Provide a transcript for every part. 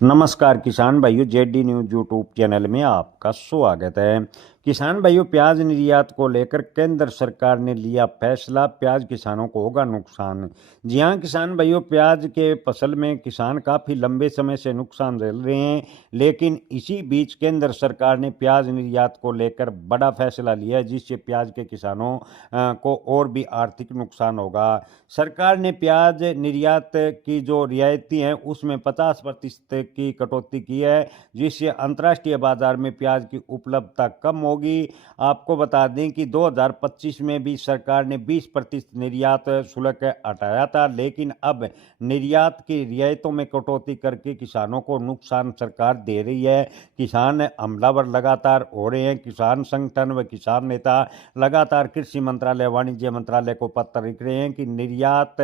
नमस्कार किसान भाइयों, जेडी न्यूज यूट्यूब चैनल में आपका स्वागत है। किसान भाइयों, प्याज निर्यात को लेकर केंद्र सरकार ने लिया फैसला, प्याज किसानों को होगा नुकसान। जी हां किसान भाइयों, प्याज के फसल में किसान काफ़ी लंबे समय से नुकसान झेल रहे हैं, लेकिन इसी बीच केंद्र सरकार ने प्याज निर्यात को लेकर बड़ा फैसला लिया है, जिससे प्याज के किसानों को और भी आर्थिक नुकसान होगा। सरकार ने प्याज निर्यात की जो रियायती हैं उसमें 50% की कटौती की है, जिससे अंतर्राष्ट्रीय बाजार में प्याज की उपलब्धता कम होगी। आपको बता दें कि 2025 में भी सरकार ने 20% निर्यात शुल्क हटाया था, लेकिन अब निर्यात की रियायतों में कटौती करके किसानों को नुकसान सरकार दे रही है। किसान हमलावर लगातार हो रहे हैं। किसान संगठन व किसान नेता लगातार कृषि मंत्रालय, वाणिज्य मंत्रालय को पत्र लिख रहे हैं कि निर्यात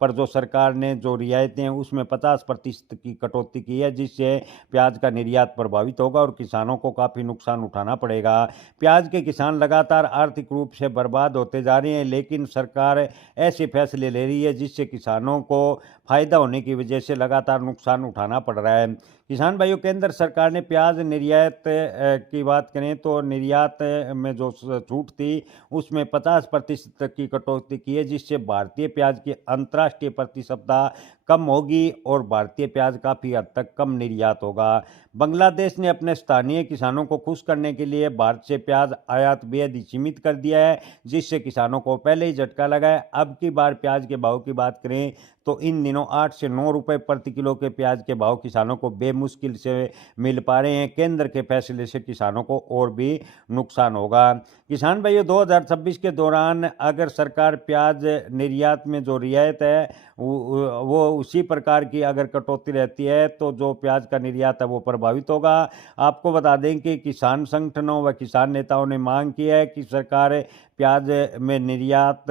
पर जो सरकार ने जो रियायतें हैं उसमें 50% की कटौती की है, जिससे प्याज का निर्यात प्रभावित होगा और किसानों को काफ़ी नुकसान उठाना पड़ेगा। प्याज के किसान लगातार आर्थिक रूप से बर्बाद होते जा रहे हैं, लेकिन सरकार ऐसे फैसले ले रही है जिससे किसानों को फायदा होने की वजह से लगातार नुकसान उठाना पड़ रहा है। किसान भाइयों, केंद्र सरकार ने प्याज निर्यात की बात करें तो निर्यात में जो छूट थी उसमें 50% तक की कटौती की है, जिससे भारतीय प्याज की अंतर्राष्ट्रीय प्रति सप्ताह कम होगी और भारतीय प्याज काफ़ी हद तक कम निर्यात होगा। बांग्लादेश ने अपने स्थानीय किसानों को खुश करने के लिए भारत से प्याज आयात बेहद ही सीमित कर दिया है, जिससे किसानों को पहले ही झटका लगा है। अब की बार प्याज के भाव की बात करें तो इन दिनों 8 से 9 रुपए प्रति किलो के प्याज के भाव किसानों को बेमुश्किल से मिल पा रहे हैं। केंद्र के फैसले से किसानों को और भी नुकसान होगा। किसान भाइयों, 2026 के दौरान अगर सरकार प्याज निर्यात में जो रियायत है वो उसी प्रकार की अगर कटौती रहती है तो जो प्याज का निर्यात है वो प्रभावित होगा। आपको बता दें कि किसान संगठनों व किसान नेताओं ने मांग की है कि सरकार प्याज में निर्यात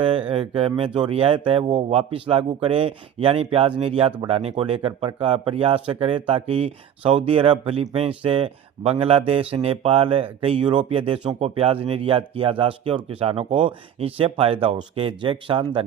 में जो रियायत है वो वापस लागू करे, यानी प्याज निर्यात बढ़ाने को लेकर प्रयास करे, ताकि सऊदी अरब, फिलीपींस से बांग्लादेश, नेपाल, कई यूरोपीय देशों को प्याज निर्यात किया जा सके और किसानों को इससे फायदा हो सके। जय किसान, धन्यवाद।